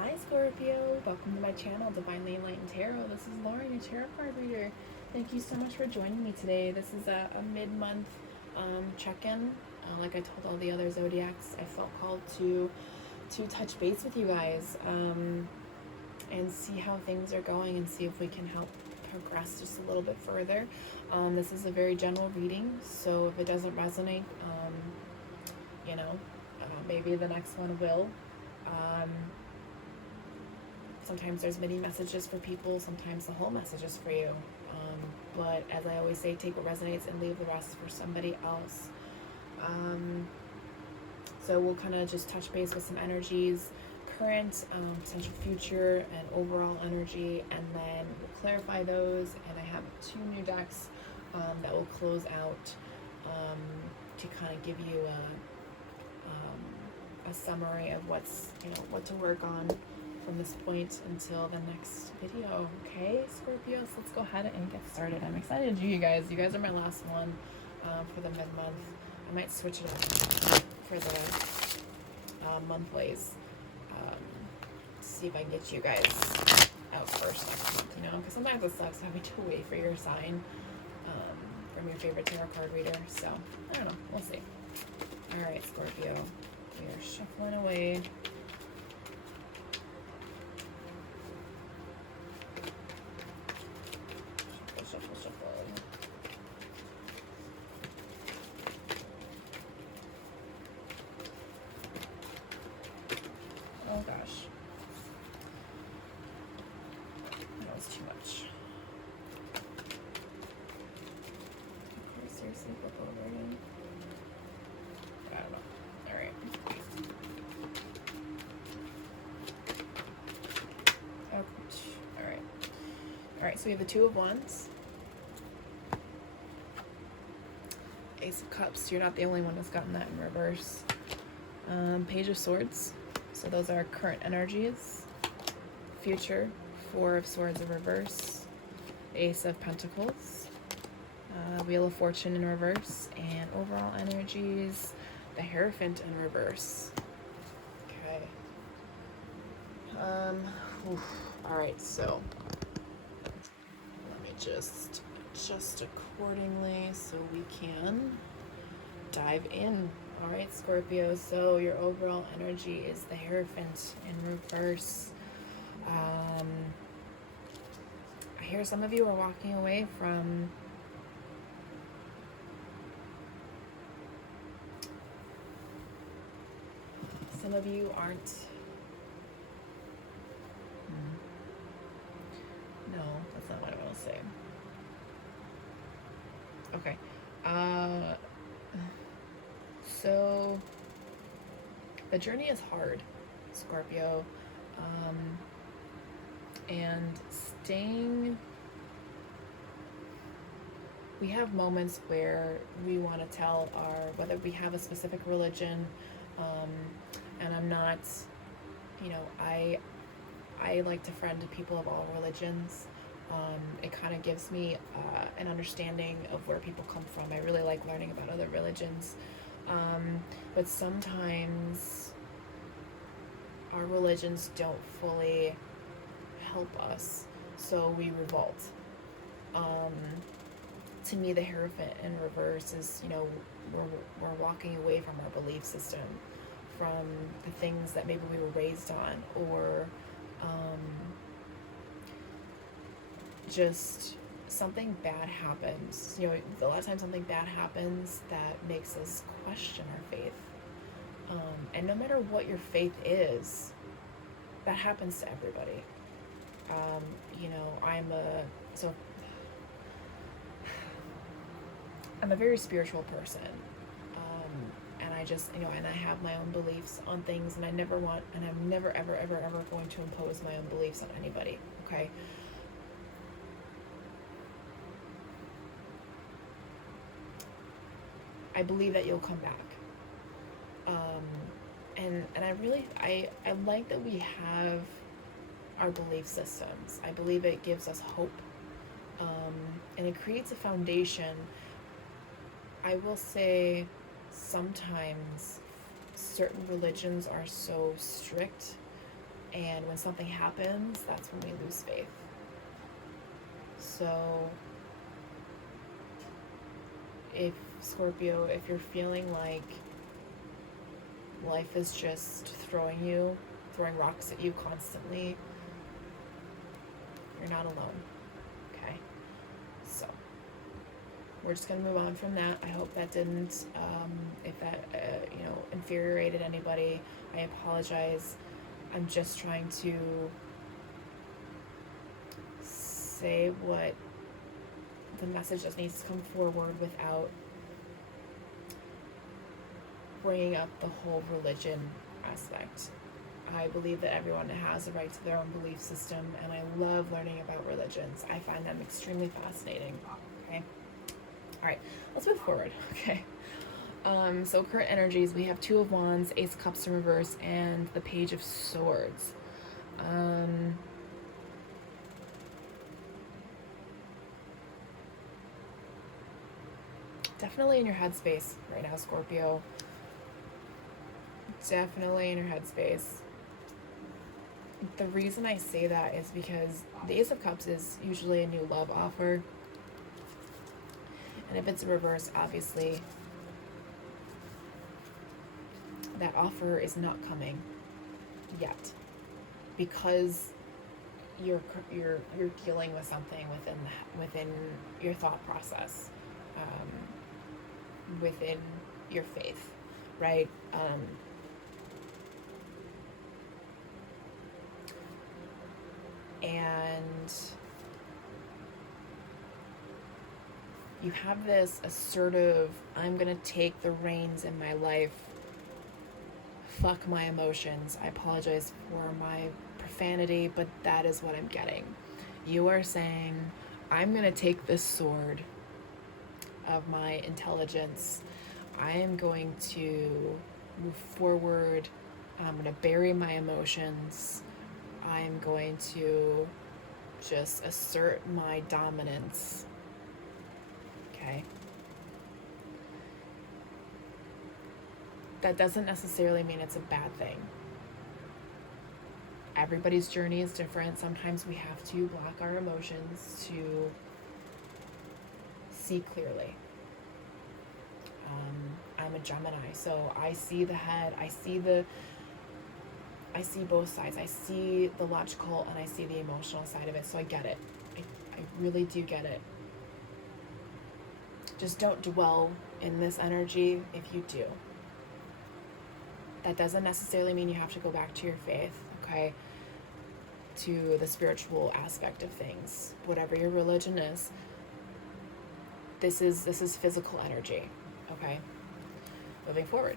Hi Scorpio, welcome to my channel, Divinely Enlightened Tarot. This is Lauren, your tarot card reader. Thank you so much for joining me today. This is a mid-month check-in. Like I told all the other zodiacs, I felt called to touch base with you guys and see how things are going and see if we can help progress just a little bit further. This is a very general reading, so if it doesn't resonate, maybe the next one will. Sometimes there's mini messages for people, sometimes the whole message is for you. But as I always say, take what resonates and leave the rest for somebody else. So we'll kind of just touch base with some energies, current, potential future, and overall energy, and then we'll clarify those. And I have 2 new decks that will close out to kind of give you a summary of what to work on from this point until the next video. Okay, Scorpios, let's go ahead and get started. I'm excited you guys. You guys are my last one for the mid-month. I might switch it up for the monthlies. See if I can get you guys out first next month, because sometimes it sucks having to wait for your sign from your favorite tarot card reader. So, I don't know. We'll see. Alright, Scorpio. We are shuffling away. Shuffle. Oh gosh. That was too much. Seriously, flip over again. I don't know. Alright. Okay. Alright, so we have the 2 of Wands. Ace of Cups. You're not the only one that's gotten that in reverse. Page of Swords. So those are current energies. Future. 4 of Swords in reverse. Ace of Pentacles. Wheel of Fortune in reverse. And overall energies. The Hierophant in reverse. Okay. Alright, so let me just adjust accordingly so we can dive in. Alright, Scorpio, so your overall energy is the Hierophant in reverse. I hear some of you are walking away from some of you aren't. No, that's not what I want to say. Okay. So the journey is hard, Scorpio. And we have moments where we want to tell whether we have a specific religion, and I'm not, I like to friend people of all religions. It kind of gives me an understanding of where people come from. I really like learning about other religions. But sometimes our religions don't fully help us, so we revolt. To me, the Hierophant in reverse is, we're walking away from our belief system, from the things that maybe we were raised on, or just something bad happens. A lot of times something bad happens that makes us question our faith. And no matter what your faith is, that happens to everybody. I'm a very spiritual person. And I just, and I have my own beliefs on things, and I'm never ever going to impose my own beliefs on anybody. Okay. I believe that you'll come back. And I like that we have our belief systems. I believe it gives us hope. And it creates a foundation. I will say sometimes certain religions are so strict And when something happens, that's when we lose faith. So if Scorpio, if you're feeling like life is just throwing rocks at you constantly, you're not alone. Okay? So we're just going to move on from that. I hope that didn't, if that, infuriated anybody, I apologize. I'm just trying to say what the message that needs to come forward without bringing up the whole religion aspect. I believe that everyone has a right to their own belief system, and I love learning about religions. I find them extremely fascinating. Okay? All right, let's move forward. Okay. So current energies, we have Two of Wands, Ace of Cups in reverse, and the Page of Swords. Definitely in your headspace right now, Scorpio. Definitely in your headspace. The reason I say that is because the Ace of Cups is usually a new love offer. And if it's a reverse, obviously, that offer is not coming yet, because you're dealing with something within your thought process, within your faith, right? And you have this assertive, I'm gonna take the reins in my life, fuck my emotions. I apologize for my profanity, but that is what I'm getting. You are saying, I'm going to take this sword of my intelligence. I am going to move forward. I'm going to bury my emotions. I'm going to just assert my dominance. Okay? That doesn't necessarily mean it's a bad thing. Everybody's journey is different. Sometimes we have to block our emotions to see clearly. I'm a Gemini, so I see the head, I see both sides. I see the logical and I see the emotional side of it, so I get it. I really do get it. Just don't dwell in this energy if you do. That doesn't necessarily mean you have to go back to your faith, okay? To the spiritual aspect of things. Whatever your religion is, this is physical energy, okay? Moving forward.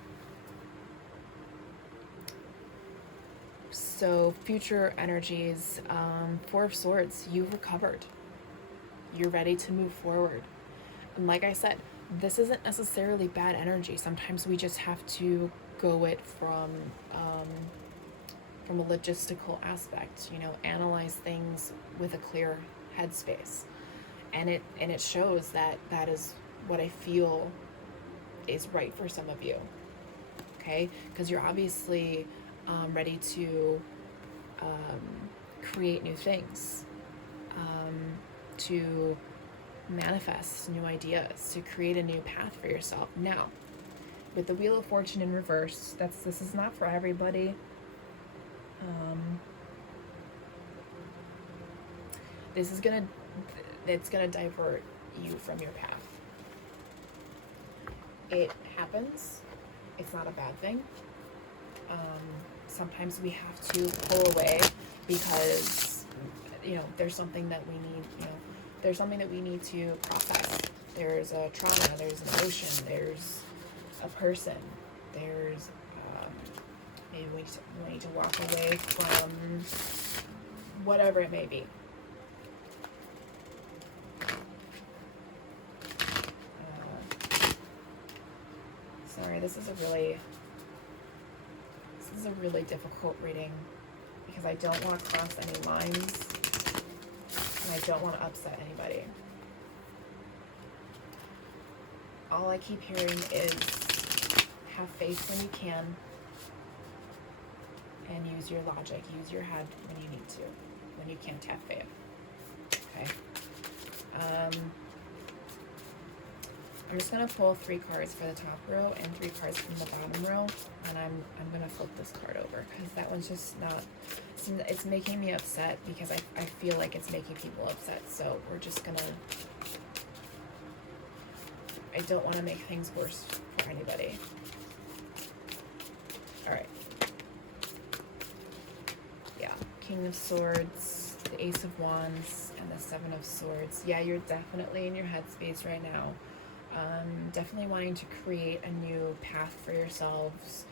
So future energies, Four of Swords, you've recovered. You're ready to move forward. And like I said, this isn't necessarily bad energy. Sometimes we just have to go it from a logistical aspect, analyze things with a clear headspace. And it shows that is what I feel is right for some of you, okay? Because you're obviously ready to create new things, to manifest new ideas, to create a new path for yourself. Now, with the Wheel of Fortune in reverse, this is not for everybody. It's gonna divert you from your path. It happens. It's not a bad thing. Sometimes we have to pull away because there's something that we need. There's something that we need to process. There's a trauma. There's an emotion. There's a person. There's maybe we need to walk away from whatever it may be. Sorry, this is a really difficult reading because I don't want to cross any lines and I don't want to upset anybody. All I keep hearing is have faith when you can and use use your logic, use your head when you need to, when you can't have faith. Okay. I'm just gonna pull 3 cards for the top row and 3 cards from the bottom row, and I'm gonna flip this card over because that one's just not. It's making me upset because I feel like it's making people upset. So we're just gonna. I don't want to make things worse for anybody. All right. Yeah, King of Swords, the Ace of Wands, and the Seven of Swords. Yeah, you're definitely in your headspace right now. Definitely wanting to create a new path for yourselves.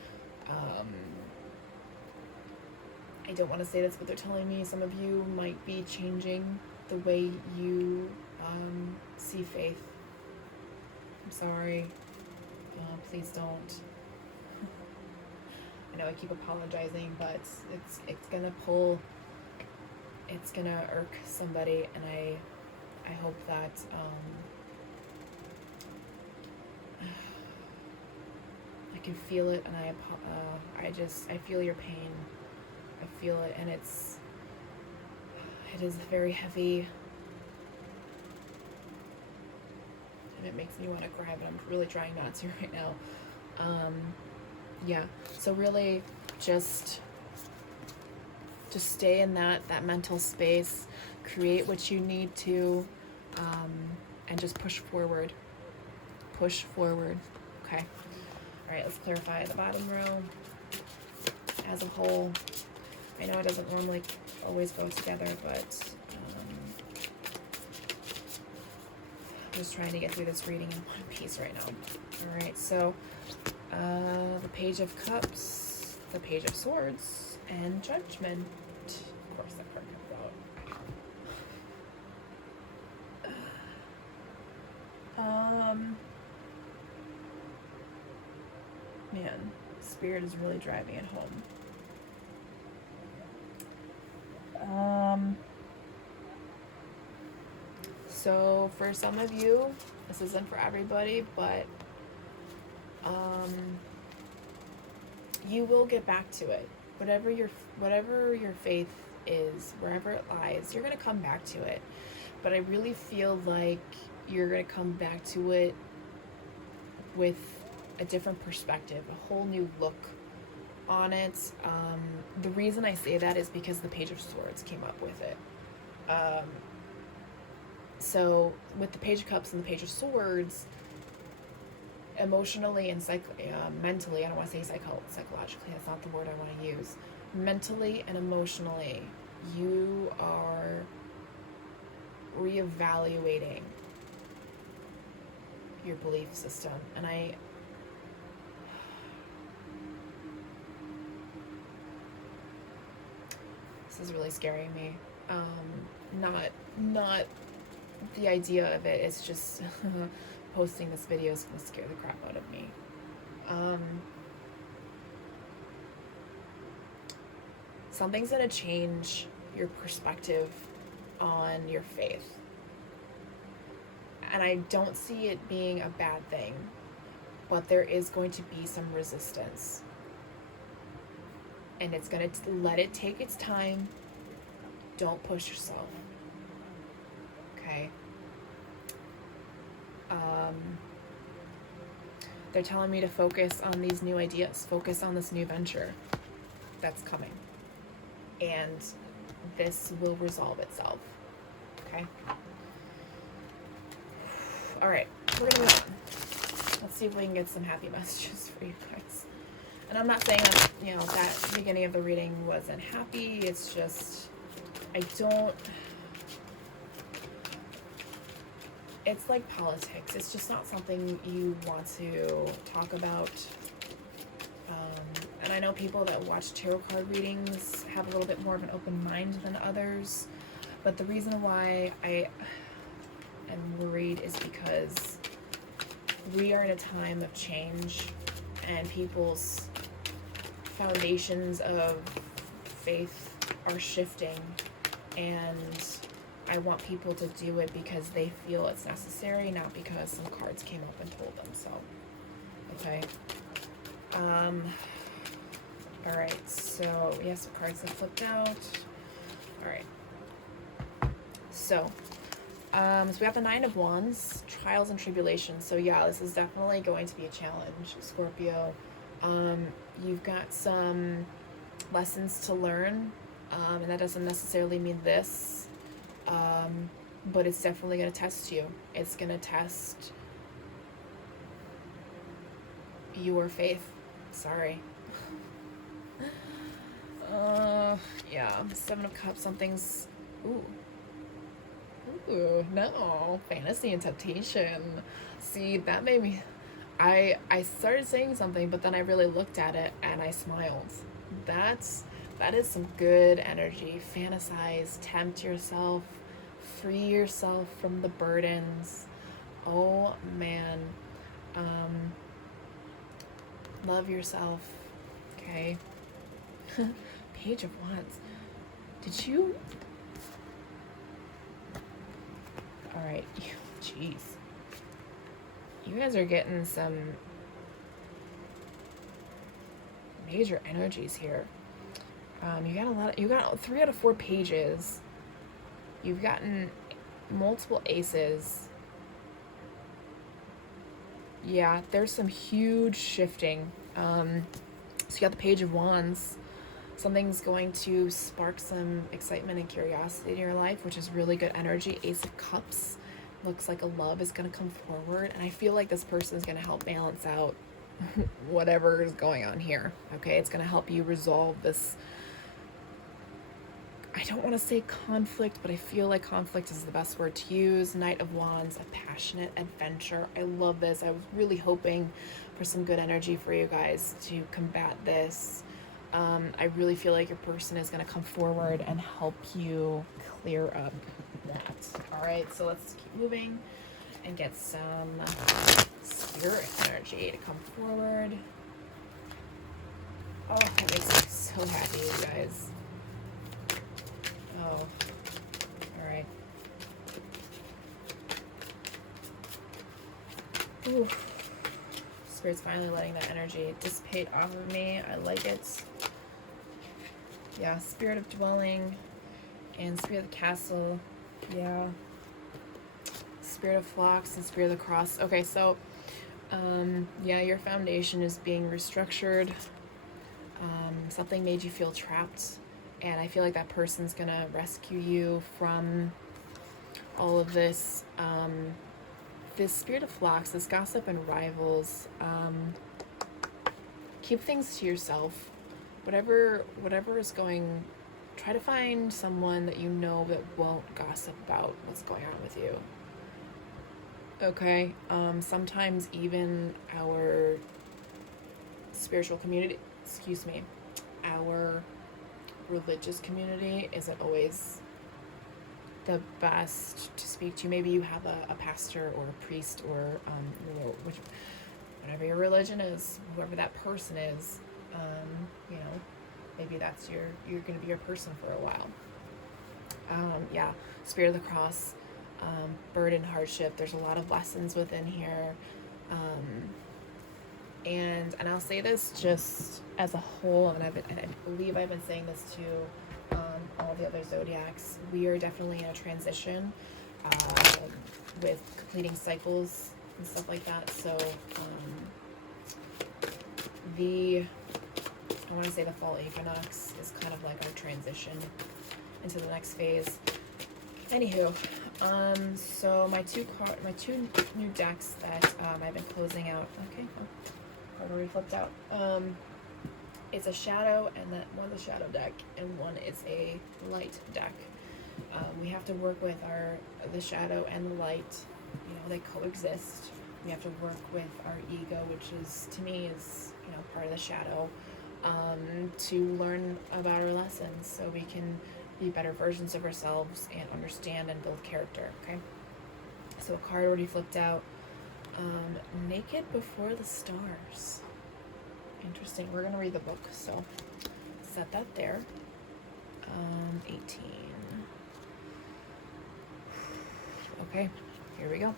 I don't want to say this, but they're telling me some of you might be changing the way you see faith. I'm sorry. Please don't. I know I keep apologizing, but it's gonna pull. It's gonna irk somebody, and I hope that I can feel it, and I feel your pain. I feel it, and it is very heavy, and it makes me want to cry, but I'm really trying not to right now. Yeah, so really just stay in that mental space, create what you need to, and just push forward, okay? All right, let's clarify the bottom row as a whole. I know it doesn't normally always go together, but I'm just trying to get through this reading in one piece right now. All right, so the Page of Cups, the Page of Swords, and Judgment. Of course, that card comes out. Man, Spirit is really driving it home. So for some of you, this isn't for everybody, but you will get back to it. Whatever your faith is, wherever it lies, you're gonna come back to it. But I really feel like you're gonna come back to it with a different perspective, a whole new look on it. The reason I say that is because the Page of Swords came up with it. So with the Page of Cups and the Page of Swords, emotionally and mentally, I don't want to say psychologically, that's not the word I want to use. Mentally and emotionally, you are reevaluating your belief system. And this is really scaring me. Not the idea of it, it's just posting this video is going to scare the crap out of me. Something's going to change your perspective on your faith. And I don't see it being a bad thing, but there is going to be some resistance. And it's going to let it take its time. Don't push yourself. Okay? They're telling me to focus on these new ideas, focus on this new venture that's coming. And this will resolve itself. Okay? All right, we're gonna move on. Let's see if we can get some happy messages for you guys. And I'm not saying that, that beginning of the reading wasn't happy. It's just, it's like politics. It's just not something you want to talk about. And I know people that watch tarot card readings have a little bit more of an open mind than others. But the reason why I am worried is because we are in a time of change, and people's foundations of faith are shifting, and I want people to do it because they feel it's necessary, not because some cards came up and told them so. Okay. All right, so we have some cards that flipped out. All right. So we have the Nine of Wands, trials and tribulations. So yeah, this is definitely going to be a challenge, Scorpio. You've got some lessons to learn, and that doesn't necessarily mean this, but it's definitely going to test you. It's going to test your faith. Sorry. Yeah, Seven of Cups, something's... Ooh, no. Fantasy and temptation. See, that made me... I started saying something, but then I really looked at it and I smiled. That is some good energy. Fantasize, tempt yourself, free yourself from the burdens. Oh, man. Love yourself, okay? Page of Wands. Did you... Alright, jeez. You guys are getting some major energies here. You got 3 out of 4 pages. You've gotten multiple aces. Yeah, there's some huge shifting. So you got the Page of Wands. Something's going to spark some excitement and curiosity in your life, which is really good energy. Ace of Cups. Looks like a love is going to come forward. And I feel like this person is going to help balance out whatever is going on here. Okay, it's going to help you resolve this. I don't want to say conflict, but I feel like conflict is the best word to use. Knight of Wands, a passionate adventure. I love this. I was really hoping for some good energy for you guys to combat this. I really feel like your person is going to come forward and help you clear up that. All right, so let's keep moving and get some spirit energy to come forward. Oh, that makes me so happy, you guys. Oh, all right. Ooh. Spirit's finally letting that energy dissipate off of me. I like it. Yeah, Spirit of Dwelling and Spirit of the Castle. Yeah. Spirit of Flocks and Spirit of the Cross. Okay, so, yeah, your foundation is being restructured. Something made you feel trapped, and I feel like that person's gonna rescue you from all of this. This Spirit of Flocks, this gossip and rivals, keep things to yourself. Whatever is going, try to find someone that you know that won't gossip about what's going on with you. Okay, sometimes even our spiritual community, our religious community isn't always the best to speak to. Maybe you have a pastor or a priest or whatever your religion is, whoever that person is, maybe that's you're going to be your person for a while. Yeah, Spirit of the Cross, burden, hardship. There's a lot of lessons within here. And I'll say this just as a whole, and I believe I've been saying this to all the other zodiacs. We are definitely in a transition with completing cycles and stuff like that. So I want to say the fall equinox is kind of like our transition into the next phase. Anywho, so my two new decks that I've been closing out. Okay, card already flipped out. It's a shadow, and that one's a shadow deck, and one is a light deck. We have to work with the shadow and the light. They coexist. We have to work with our ego, which is, to me, is part of the shadow, to learn about our lessons so we can be better versions of ourselves and understand and build character. Okay, so a card already flipped out. Naked Before the Stars. Interesting. We're gonna read the book, so set that there. 18. Okay, here we go.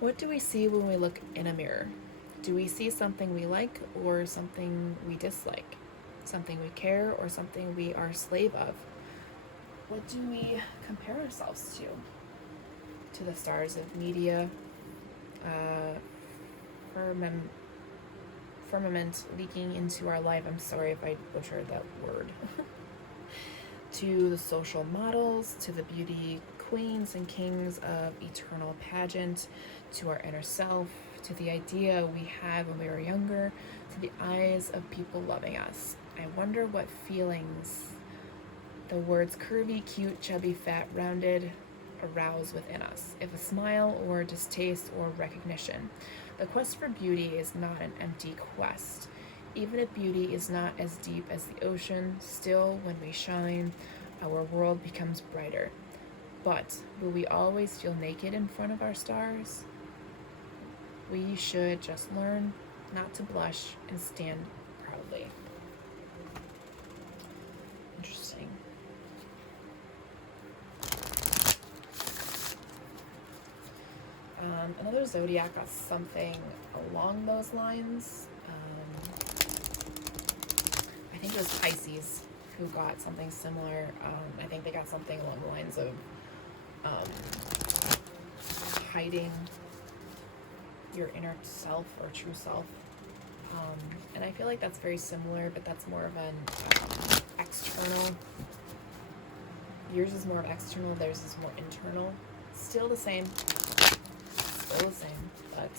What do we see when we look in a mirror? Do we see something we like or something we dislike? Something we care or something we are a slave of? What do we compare ourselves to? To the stars of media, firmament leaking into our life. I'm sorry if I butchered that word. To the social models, to the beauty queens and kings of eternal pageant, to our inner self, to the idea we had when we were younger, to the eyes of people loving us. I wonder what feelings the words curvy, cute, chubby, fat, rounded arouse within us. If a smile or distaste or recognition. The quest for beauty is not an empty quest. Even if beauty is not as deep as the ocean, still, when we shine, our world becomes brighter. But will we always feel naked in front of our stars? We should just learn not to blush and stand proudly. Interesting. Another zodiac got something along those lines. I think it was Pisces who got something similar. I think they got something along the lines of hiding your inner self or true self. And I feel like that's very similar, but that's more of an external. Yours is more of external, theirs is more internal. Still the same, but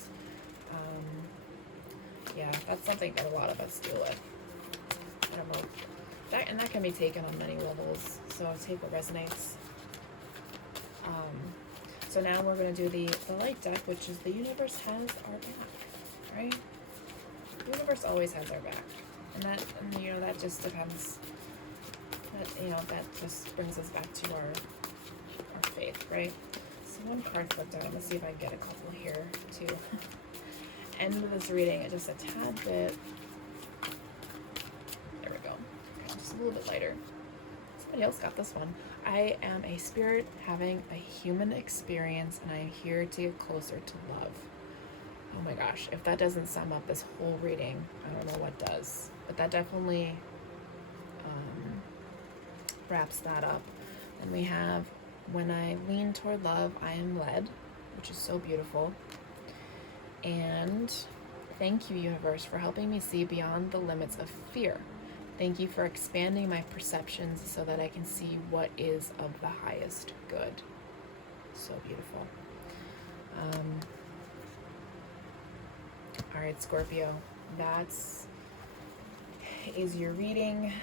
yeah, that's something that a lot of us deal with. I don't know. That can be taken on many levels, so take what resonates. So now we're going to do the light deck, which is the universe has our back, right? The universe always has our back, and that just depends. That just brings us back to our faith, right? So one card flipped out. I'm gonna see if I can get a couple here to end this reading. Just a tad bit. There we go. Okay, just a little bit lighter. Somebody else got this one. I am a spirit having a human experience, and I am here to get closer to love. Oh my gosh, if that doesn't sum up this whole reading, I don't know what does. But that definitely wraps that up. And we have, when I lean toward love, I am led, which is so beautiful. And thank you, universe, for helping me see beyond the limits of fear. Thank you for expanding my perceptions so that I can see what is of the highest good. So beautiful. All right, Scorpio, that is your reading.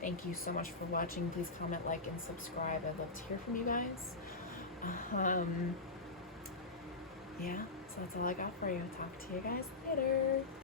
Thank you so much for watching. Please comment, like, and subscribe. I'd love to hear from you guys. Yeah, so that's all I got for you. Talk to you guys later.